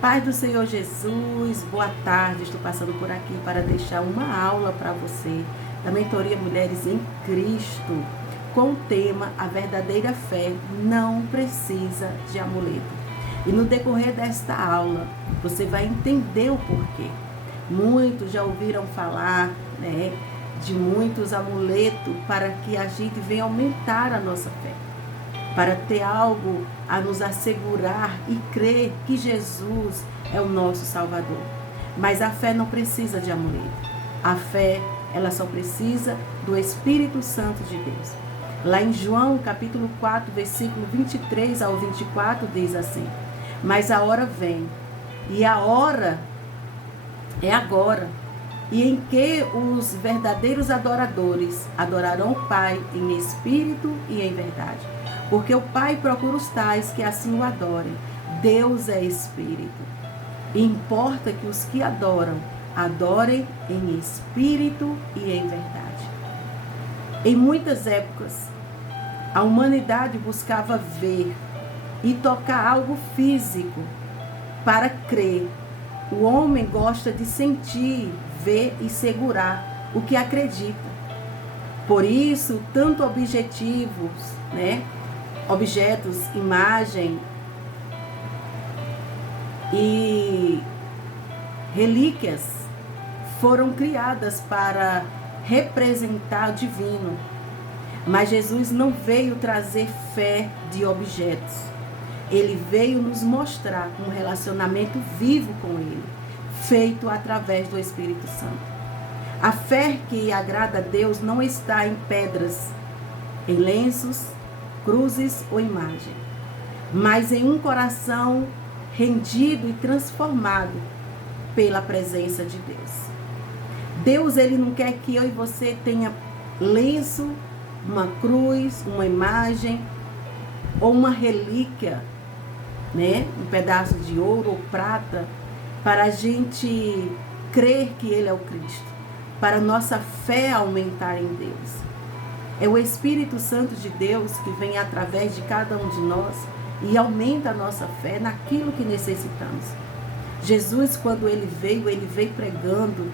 Paz do Senhor Jesus, boa tarde. Estou passando por aqui para deixar uma aula para você da mentoria Mulheres em Cristo, com o tema A Verdadeira Fé Não Precisa de Amuleto. E no decorrer desta aula, você vai entender o porquê. Muitos já ouviram falar, de muitos amuletos para que a gente venha aumentar a nossa fé, para ter algo a nos assegurar e crer que Jesus é o nosso Salvador. Mas a fé não precisa de amuleto. A fé, ela só precisa do Espírito Santo de Deus. Lá em João, capítulo 4, versículo 23 ao 24, diz assim: mas a hora vem, e a hora é agora, e em que os verdadeiros adoradores adorarão o Pai em espírito e em verdade. Porque o Pai procura os tais que assim o adorem. Deus é espírito. E importa que os que adoram, adorem em espírito e em verdade. Em muitas épocas, a humanidade buscava ver e tocar algo físico para crer. O homem gosta de sentir, ver e segurar o que acredita. Por isso, tanto objetivos, objetos, imagem e relíquias foram criadas para representar o divino. Mas Jesus não veio trazer fé de objetos. Ele veio nos mostrar um relacionamento vivo com Ele, feito através do Espírito Santo. A fé que agrada a Deus não está em pedras, em lenços, cruzes ou imagem, mas em um coração rendido e transformado pela presença de Deus. Deus, Ele não quer que eu e você tenha lenço, uma cruz, uma imagem ou uma relíquia, um pedaço de ouro ou prata, para a gente crer que Ele é o Cristo, para a nossa fé aumentar em Deus. É o Espírito Santo de Deus que vem através de cada um de nós e aumenta a nossa fé naquilo que necessitamos. Jesus, quando Ele veio pregando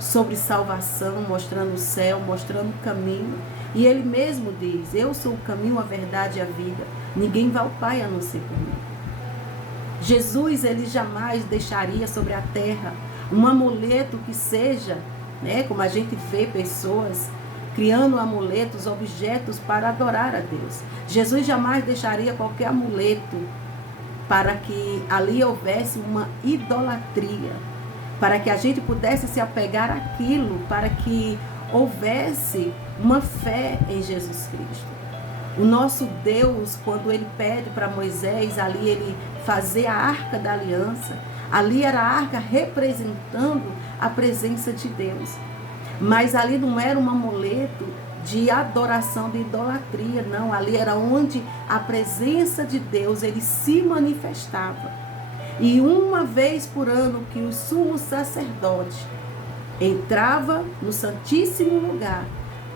sobre salvação, mostrando o céu, mostrando o caminho. E Ele mesmo diz: eu sou o caminho, a verdade e a vida. Ninguém vai ao Pai a não ser por mim. Jesus, Ele jamais deixaria sobre a terra um amuleto que seja, como a gente vê pessoas criando amuletos, objetos para adorar a Deus. Jesus jamais deixaria qualquer amuleto para que ali houvesse uma idolatria, para que a gente pudesse se apegar àquilo, para que houvesse uma fé em Jesus Cristo. O nosso Deus, quando Ele pede para Moisés, ali Ele fazer a arca da aliança, ali era a arca representando a presença de Deus. Mas ali não era um amuleto de adoração, de idolatria, não. Ali era onde a presença de Deus, Ele se manifestava. E uma vez por ano que o sumo sacerdote entrava no Santíssimo Lugar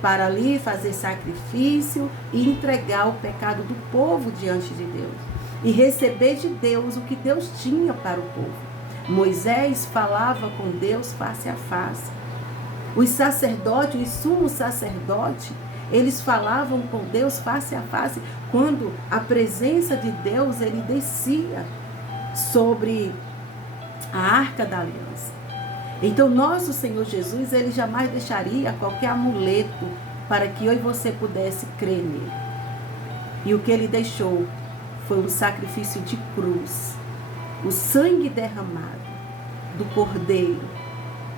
para ali fazer sacrifício e entregar o pecado do povo diante de Deus. E receber de Deus o que Deus tinha para o povo. Moisés falava com Deus face a face. Os sacerdotes, os sumos sacerdotes, eles falavam com Deus face a face quando a presença de Deus, Ele descia sobre a arca da aliança. Então, nosso Senhor Jesus, Ele jamais deixaria qualquer amuleto para que eu e você pudesse crer nele. E o que Ele deixou foi um sacrifício de cruz, o sangue derramado do Cordeiro,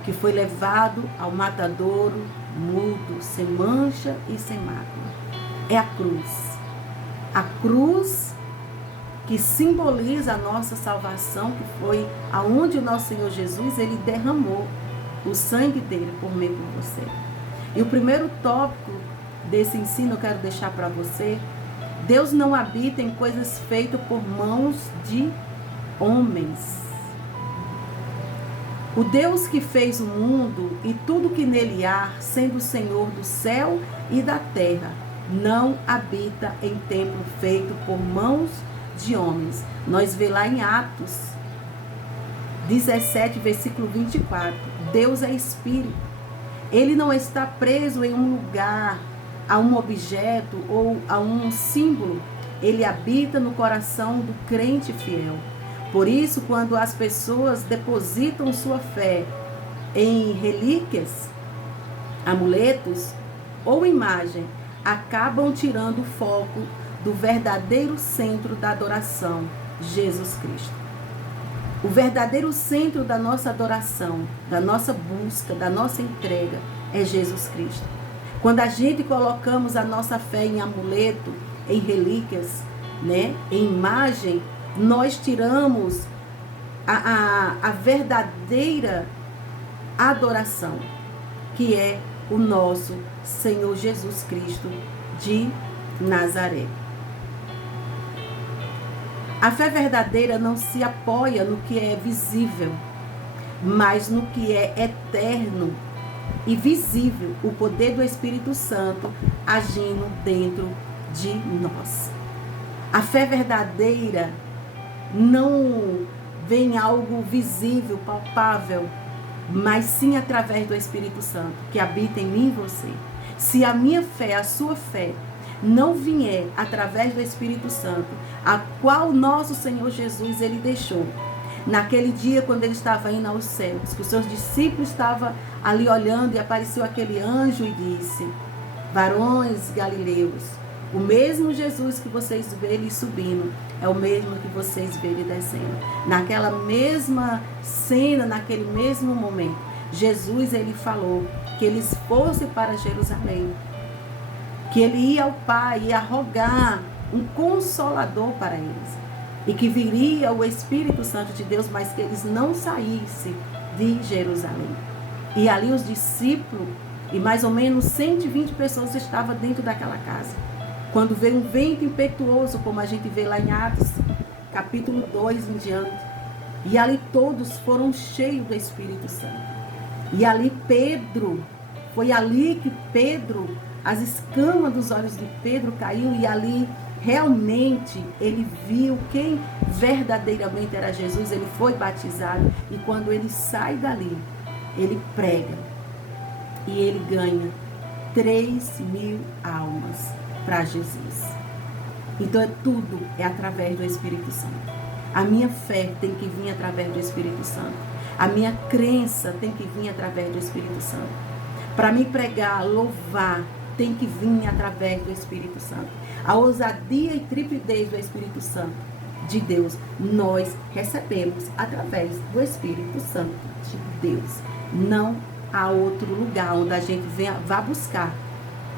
que foi levado ao matadouro mudo, sem mancha e sem mácula. É a cruz. A cruz que simboliza a nossa salvação, que foi aonde o nosso Senhor Jesus, Ele derramou o sangue dele por mim e por você. E o primeiro tópico desse ensino eu quero deixar para você: Deus não habita em coisas feitas por mãos de homens. O Deus que fez o mundo e tudo que nele há, sendo o Senhor do céu e da terra, não habita em templo feito por mãos de homens. Nós vê lá em Atos, 17, versículo 24. Deus é Espírito. Ele não está preso em um lugar, a um objeto ou a um símbolo. Ele habita no coração do crente fiel. Por isso, quando as pessoas depositam sua fé em relíquias, amuletos ou imagem, acabam tirando o foco do verdadeiro centro da adoração, Jesus Cristo. O verdadeiro centro da nossa adoração, da nossa busca, da nossa entrega é Jesus Cristo. Quando a gente colocamos a nossa fé em amuleto, em relíquias, né, em imagem, nós tiramos a verdadeira adoração, que é o nosso Senhor Jesus Cristo de Nazaré. A fé verdadeira não se apoia no que é visível, mas no que é eterno e visível, o poder do Espírito Santo agindo dentro de nós. A fé verdadeira não vem algo visível, palpável, mas sim através do Espírito Santo, que habita em mim e você. Se a minha fé, a sua fé, não vier através do Espírito Santo, a qual nosso Senhor Jesus ele deixou, naquele dia quando ele estava indo aos céus, que os seus discípulos estavam ali olhando e apareceu aquele anjo e disse: varões galileus, o mesmo Jesus que vocês verem subindo é o mesmo que vocês verem descendo. Naquela mesma cena, naquele mesmo momento, Jesus ele falou que eles fossem para Jerusalém, que ele ia ao Pai, ia rogar um consolador para eles, e que viria o Espírito Santo de Deus, mas que eles não saíssem de Jerusalém. E ali os discípulos, e mais ou menos 120 pessoas estavam dentro daquela casa. Quando veio um vento impetuoso, como a gente vê lá em Atos, capítulo 2 em diante, e ali todos foram cheios do Espírito Santo. E ali Pedro, foi ali que Pedro, as escamas dos olhos de Pedro caiu, e ali realmente ele viu quem verdadeiramente era Jesus. Ele foi batizado, e quando ele sai dali, ele prega e ele ganha 3.000 almas para Jesus. Então tudo é através do Espírito Santo. A minha fé tem que vir através do Espírito Santo. A minha crença tem que vir através do Espírito Santo. Para mim pregar, louvar, tem que vir através do Espírito Santo. A ousadia e trepidez do Espírito Santo de Deus, nós recebemos através do Espírito Santo de Deus. Não há outro lugar onde a gente vá buscar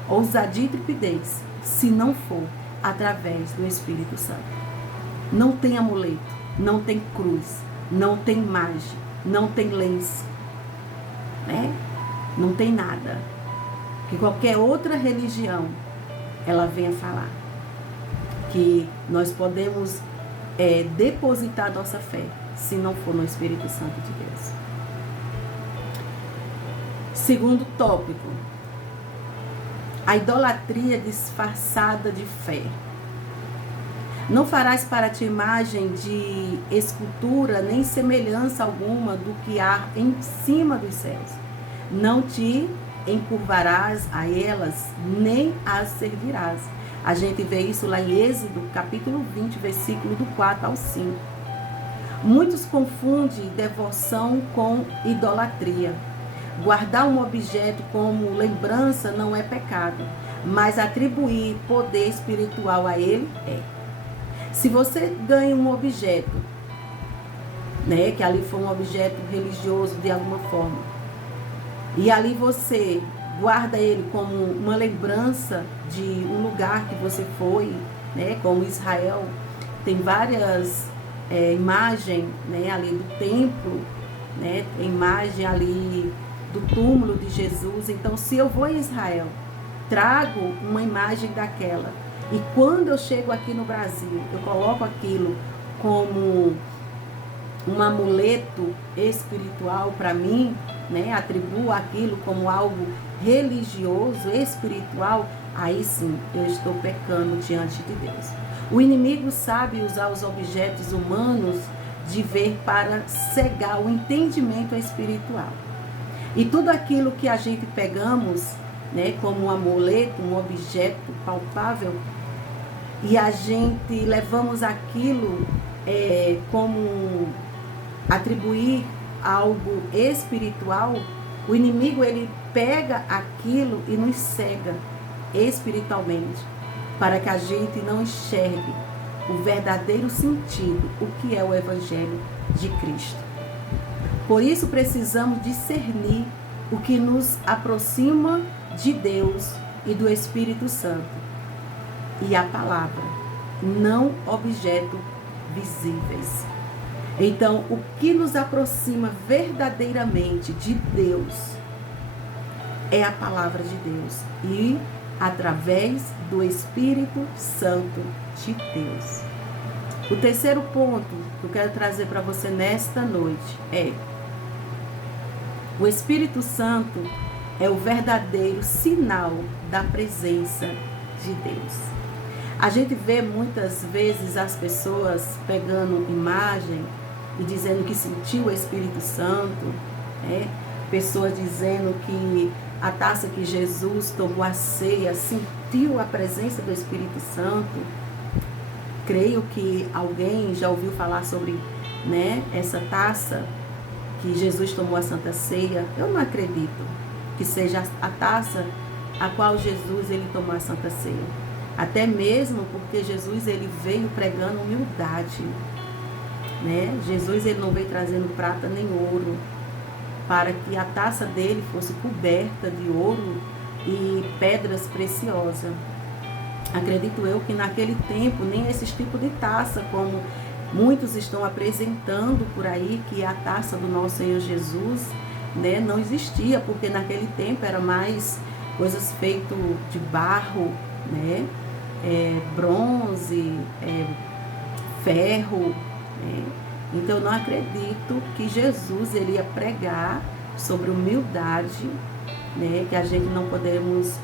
ousadia e trepidez, se não for através do Espírito Santo. Não tem amuleto, não tem cruz, não tem magia, não tem lenço, né? Não tem nada que qualquer outra religião ela venha falar que nós podemos depositar nossa fé, se não for no Espírito Santo de Deus. Segundo tópico, a idolatria disfarçada de fé. Não farás para ti imagem de escultura, nem semelhança alguma do que há em cima dos céus. Não te encurvarás a elas, nem as servirás. A gente vê isso lá em Êxodo, capítulo 20, versículo do 4 ao 5. Muitos confundem devoção com idolatria. Guardar um objeto como lembrança não é pecado, mas atribuir poder espiritual a ele é. Se você ganha um objeto, né, que ali foi um objeto religioso de alguma forma, e ali você guarda ele como uma lembrança de um lugar que você foi, né, como Israel, tem várias imagens, né, ali do templo, né, tem imagem ali do túmulo de Jesus. Então, se eu vou em Israel, trago uma imagem daquela, e quando eu chego aqui no Brasil, eu coloco aquilo como um amuleto espiritual para mim, né? Atribuo aquilo como algo religioso, espiritual, aí sim eu estou pecando diante de Deus. O inimigo sabe usar os objetos humanos de ver para cegar o entendimento espiritual. E tudo aquilo que a gente pegamos, né, como um amuleto, um objeto palpável, e a gente levamos aquilo como atribuir algo espiritual, o inimigo ele pega aquilo e nos cega espiritualmente, para que a gente não enxergue o verdadeiro sentido, o que é o Evangelho de Cristo. Por isso precisamos discernir o que nos aproxima de Deus e do Espírito Santo e a palavra, não objetos visíveis. Então, o que nos aproxima verdadeiramente de Deus é a palavra de Deus e através do Espírito Santo de Deus. O terceiro ponto que eu quero trazer para você nesta noite é: o Espírito Santo é o verdadeiro sinal da presença de Deus. A gente vê muitas vezes as pessoas pegando imagem e dizendo que sentiu o Espírito Santo, né? Pessoas dizendo que a taça que Jesus tomou a ceia sentiu a presença do Espírito Santo. Creio que alguém já ouviu falar sobre, né, essa taça que Jesus tomou a Santa Ceia. Eu não acredito que seja a taça a qual Jesus ele tomou a Santa Ceia. Até mesmo porque Jesus ele veio pregando humildade, né? Jesus ele não veio trazendo prata nem ouro, para que a taça dele fosse coberta de ouro e pedras preciosas. Acredito eu que naquele tempo nem esses tipos de taça, como muitos estão apresentando por aí, que a taça do nosso Senhor Jesus, né, não existia, porque naquele tempo era mais coisas feitas de barro, né, bronze, ferro, né? Então eu não acredito que Jesus ele ia pregar sobre humildade, né, que a gente não podemos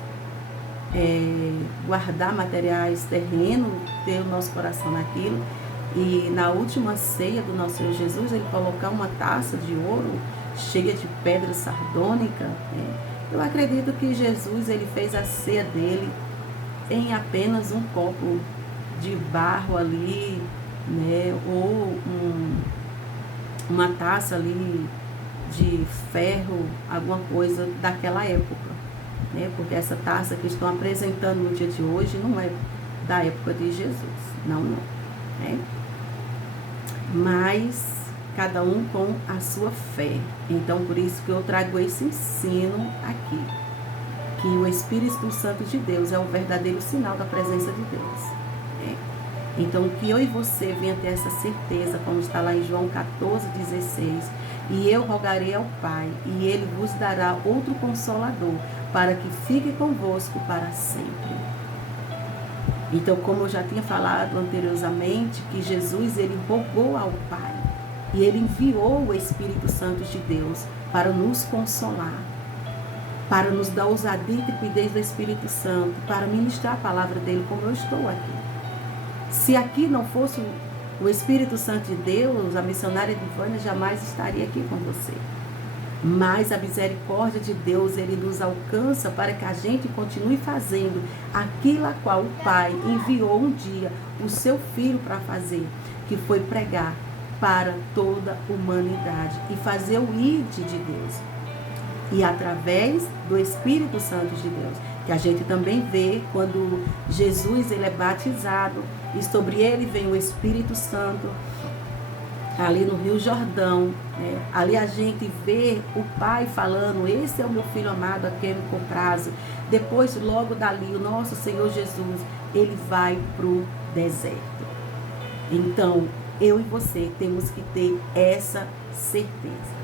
guardar materiais terrenos, ter o nosso coração naquilo, e na última ceia do nosso Senhor Jesus ele colocar uma taça de ouro cheia de pedra sardônica, né? Eu acredito que Jesus ele fez a ceia dele em apenas um copo de barro ali, né, ou uma taça ali de ferro, alguma coisa daquela época, né, porque essa taça que estão apresentando no dia de hoje não é da época de Jesus, não, né? Mas cada um com a sua fé. Então por isso que eu trago esse ensino aqui, que o Espírito Santo de Deus é o verdadeiro sinal da presença de Deus, né? Então, que eu e você venha ter essa certeza, como está lá em João 14:16, e eu rogarei ao Pai, e Ele vos dará outro Consolador, para que fique convosco para sempre. Então, como eu já tinha falado anteriormente, que Jesus, Ele rogou ao Pai, e Ele enviou o Espírito Santo de Deus para nos consolar, para nos dar ousadia e trepidez do Espírito Santo, para ministrar a palavra dele como eu estou aqui. Se aqui não fosse o Espírito Santo de Deus, a missionária Divânia jamais estaria aqui com você. Mas a misericórdia de Deus, ele nos alcança para que a gente continue fazendo aquilo a qual o Pai enviou um dia o seu Filho para fazer, que foi pregar para toda a humanidade e fazer o ID de Deus. E através do Espírito Santo de Deus, que a gente também vê quando Jesus ele é batizado e sobre ele vem o Espírito Santo, ali no Rio Jordão, né? Ali a gente vê o Pai falando: esse é o meu Filho amado, a quem me comprazo. Depois, logo dali, o nosso Senhor Jesus, ele vai para o deserto. Então, eu e você temos que ter essa certeza.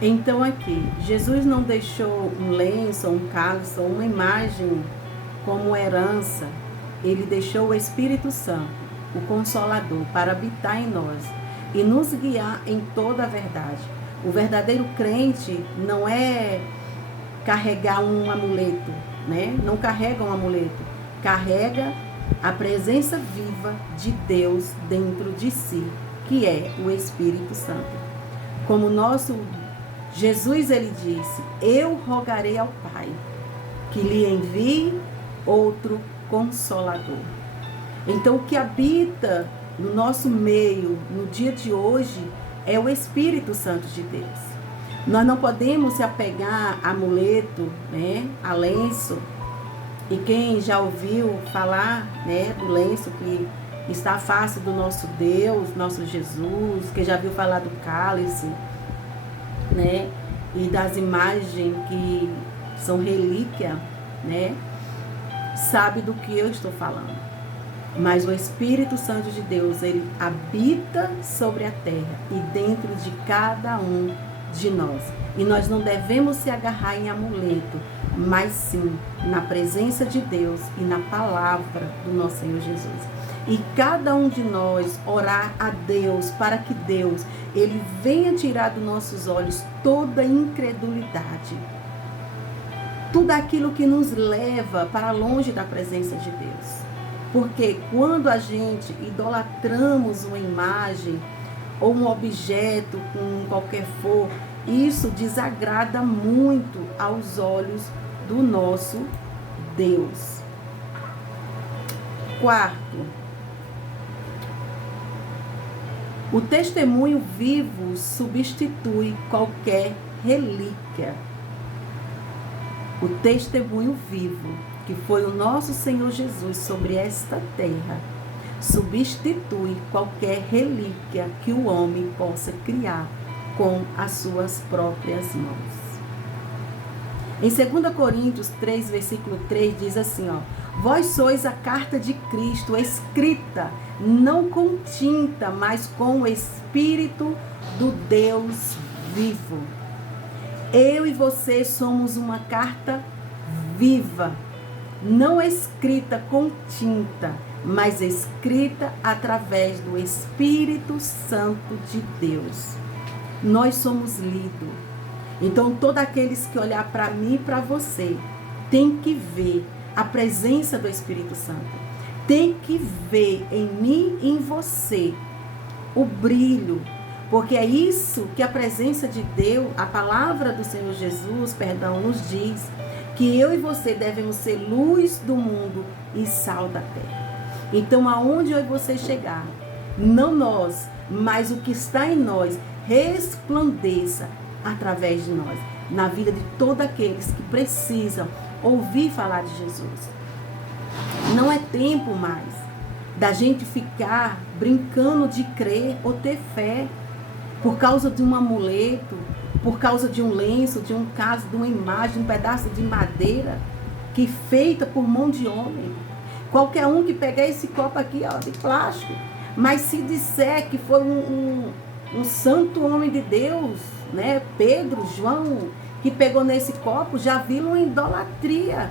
Então aqui, Jesus não deixou um lenço, um cálice, ou uma imagem como herança. Ele deixou o Espírito Santo, o Consolador, para habitar em nós e nos guiar em toda a verdade. O verdadeiro crente não é carregar um amuleto, né? Não carrega um amuleto, carrega a presença viva de Deus dentro de si, que é o Espírito Santo. Como nosso Jesus, ele disse: eu rogarei ao Pai que lhe envie outro Consolador. Então, o que habita no nosso meio, no dia de hoje, é o Espírito Santo de Deus. Nós não podemos se apegar a amuleto, né, a lenço. E quem já ouviu falar, né, do lenço que está à face do nosso Deus, nosso Jesus, quem já viu falar do cálice, né, e das imagens que são relíquia, né, sabe do que eu estou falando. Mas o Espírito Santo de Deus, ele habita sobre a terra e dentro de cada um de nós. E nós não devemos se agarrar em amuleto, mas sim na presença de Deus e na palavra do nosso Senhor Jesus. E cada um de nós orar a Deus para que Deus, ele venha tirar dos nossos olhos toda incredulidade. Tudo aquilo que nos leva para longe da presença de Deus. Porque quando a gente idolatramos uma imagem ou um objeto com qualquer for, isso desagrada muito aos olhos do nosso Deus. Quarto, o testemunho vivo substitui qualquer relíquia. O testemunho vivo, que foi o nosso Senhor Jesus sobre esta terra, substitui qualquer relíquia que o homem possa criar com as suas próprias mãos. Em 2 Coríntios 3, versículo 3, diz assim, ó: vós sois a carta de Cristo, escrita, não com tinta, mas com o Espírito do Deus vivo. Eu e você somos uma carta viva, não escrita com tinta, mas escrita através do Espírito Santo de Deus. Nós somos lidos. Então, todos aqueles que olhar para mim e para você, tem que ver a presença do Espírito Santo. Tem que ver em mim e em você o brilho. Porque é isso que a presença de Deus, a palavra do Senhor Jesus, nos diz. Que eu e você devemos ser luz do mundo e sal da terra. Então, aonde eu e você chegar, não nós, mas o que está em nós, resplandeça através de nós, na vida de todos aqueles que precisam ouvir falar de Jesus. Não é tempo mais da gente ficar brincando de crer ou ter fé por causa de um amuleto, por causa de um lenço, de um caso, de uma imagem, um pedaço de madeira que feita por mão de homem. Qualquer um que pegar esse copo aqui, ó, de plástico, mas se disser que foi um santo homem de Deus, né, Pedro, João, que pegou nesse copo, já viram uma idolatria.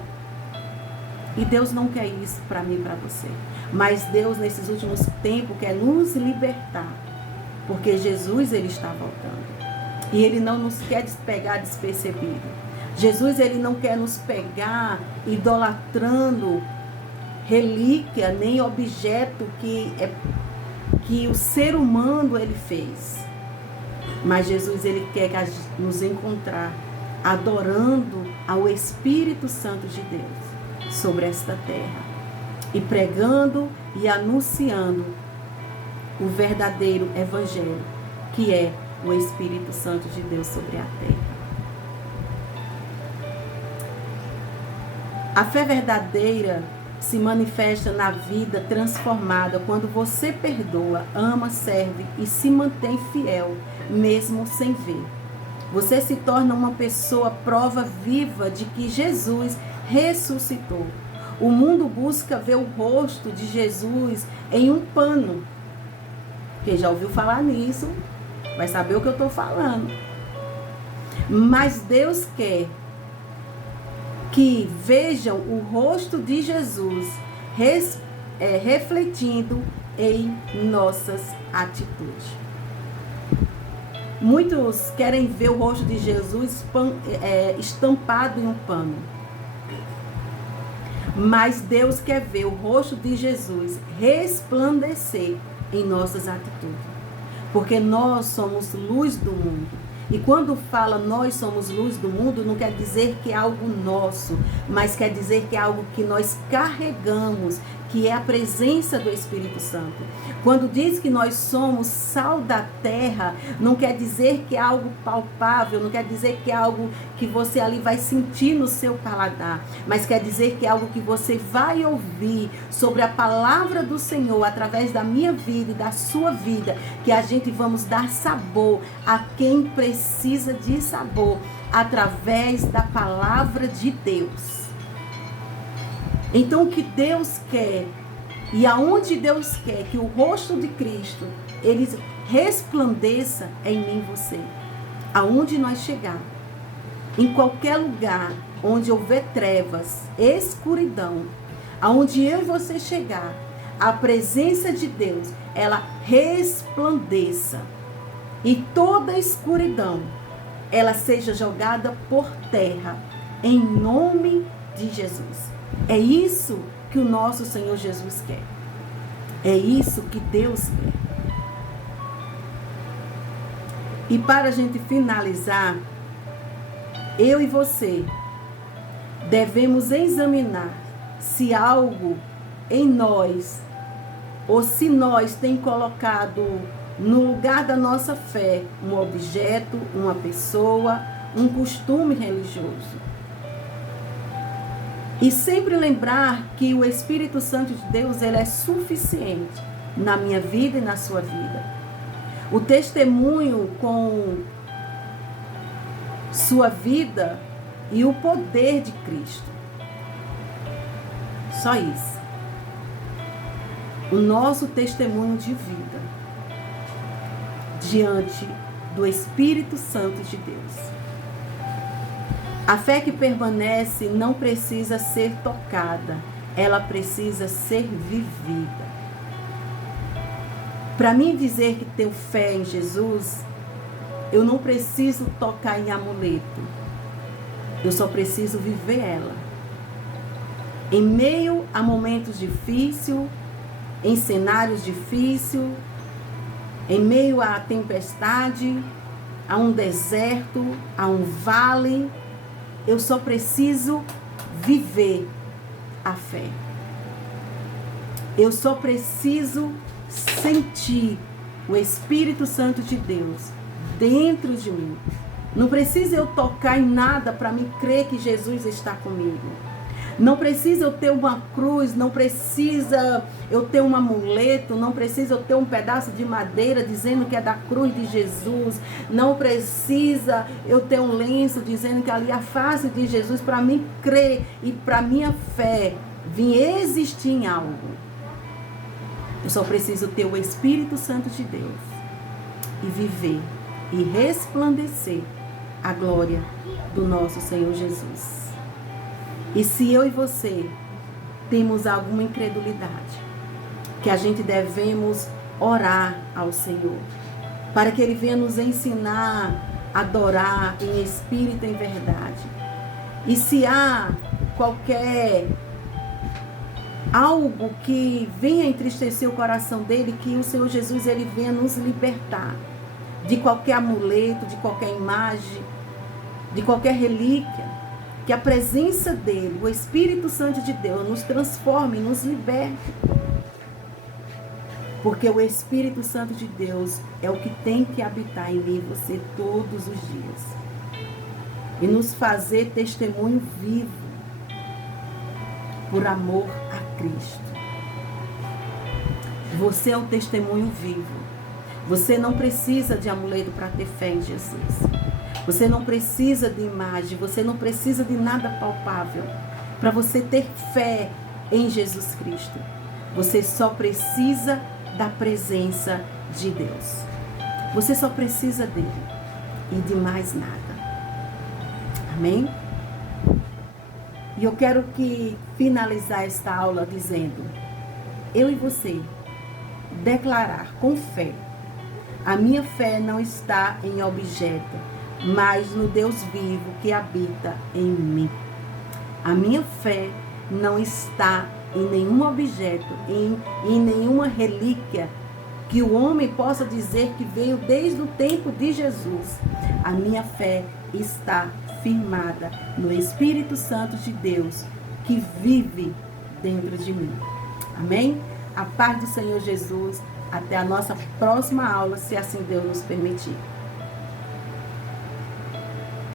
E Deus não quer isso para mim e para você. Mas Deus, nesses últimos tempos, quer nos libertar. Porque Jesus, ele está voltando. E ele não nos quer pegar despercebido. Jesus, ele não quer nos pegar idolatrando relíquia, nem objeto que o ser humano ele fez. Mas Jesus, ele quer nos encontrar adorando ao Espírito Santo de Deus sobre esta terra. E pregando e anunciando o verdadeiro evangelho, que é o Espírito Santo de Deus sobre a terra. A fé verdadeira se manifesta na vida transformada quando você perdoa, ama, serve e se mantém fiel, mesmo sem ver. Você se torna uma pessoa prova viva de que Jesus ressuscitou. O mundo busca ver o rosto de Jesus em um pano. Quem já ouviu falar nisso vai saber o que eu estou falando. Mas Deus quer que vejam o rosto de Jesus refletindo em nossas atitudes. Muitos querem ver o rosto de Jesus estampado em um pano. Mas Deus quer ver o rosto de Jesus resplandecer em nossas atitudes. Porque nós somos luz do mundo. E quando fala nós somos luz do mundo, não quer dizer que é algo nosso, mas quer dizer que é algo que nós carregamos, que é a presença do Espírito Santo. Quando diz que nós somos sal da terra, não quer dizer que é algo palpável, não quer dizer que é algo que você ali vai sentir no seu paladar, mas quer dizer que é algo que você vai ouvir sobre a palavra do Senhor através da minha vida e da sua vida, que a gente vamos dar sabor a quem precisa de sabor através da palavra de Deus. Então, o que Deus quer e aonde Deus quer que o rosto de Cristo ele resplandeça em mim e você. Aonde nós chegar, em qualquer lugar onde houver trevas, escuridão, aonde eu e você chegar, a presença de Deus, ela resplandeça. E toda escuridão, ela seja jogada por terra, em nome de Jesus. É isso que o nosso Senhor Jesus quer. É isso que Deus quer. E para a gente finalizar, eu e você devemos examinar se algo em nós, ou se nós tem colocado no lugar da nossa fé um objeto, uma pessoa, um costume religioso. E sempre lembrar que o Espírito Santo de Deus, ele é suficiente na minha vida e na sua vida. O testemunho com sua vida e o poder de Cristo. Só isso. O nosso testemunho de vida diante do Espírito Santo de Deus. A fé que permanece não precisa ser tocada, ela precisa ser vivida. Para mim dizer que tenho fé em Jesus, eu não preciso tocar em amuleto, eu só preciso viver ela. Em meio a momentos difíceis, em cenários difíceis, em meio à tempestade, a um deserto, a um vale, eu só preciso viver a fé. Eu só preciso sentir o Espírito Santo de Deus dentro de mim. Não precisa eu tocar em nada para me crer que Jesus está comigo. Não precisa eu ter uma cruz, não precisa eu ter um amuleto, não precisa eu ter um pedaço de madeira dizendo que é da cruz de Jesus, não precisa eu ter um lenço dizendo que ali é a face de Jesus para mim crer e para minha fé vir existir em algo. Eu só preciso ter o Espírito Santo de Deus e viver e resplandecer a glória do nosso Senhor Jesus. E se eu e você temos alguma incredulidade, que a gente devemos orar ao Senhor, para que Ele venha nos ensinar a adorar em espírito e em verdade. E se há qualquer algo que venha entristecer o coração dele, que o Senhor Jesus ele venha nos libertar de qualquer amuleto, de qualquer imagem, de qualquer relíquia. Que a presença dele, o Espírito Santo de Deus, nos transforme, nos liberte. Porque o Espírito Santo de Deus é o que tem que habitar em mim e você todos os dias. E nos fazer testemunho vivo, por amor a Cristo. Você é o testemunho vivo. Você não precisa de amuleto para ter fé em Jesus. Você não precisa de imagem, você não precisa de nada palpável para você ter fé em Jesus Cristo. Você só precisa da presença de Deus. Você só precisa dele e de mais nada. Amém? E eu quero finalizar esta aula dizendo, eu e você declarar com fé, a minha fé não está em objeto, mas no Deus vivo que habita em mim. A minha fé não está em nenhum objeto, em nenhuma relíquia que o homem possa dizer que veio desde o tempo de Jesus. A minha fé está firmada no Espírito Santo de Deus, que vive dentro de mim. Amém? A paz do Senhor Jesus. Até a nossa próxima aula, se assim Deus nos permitir.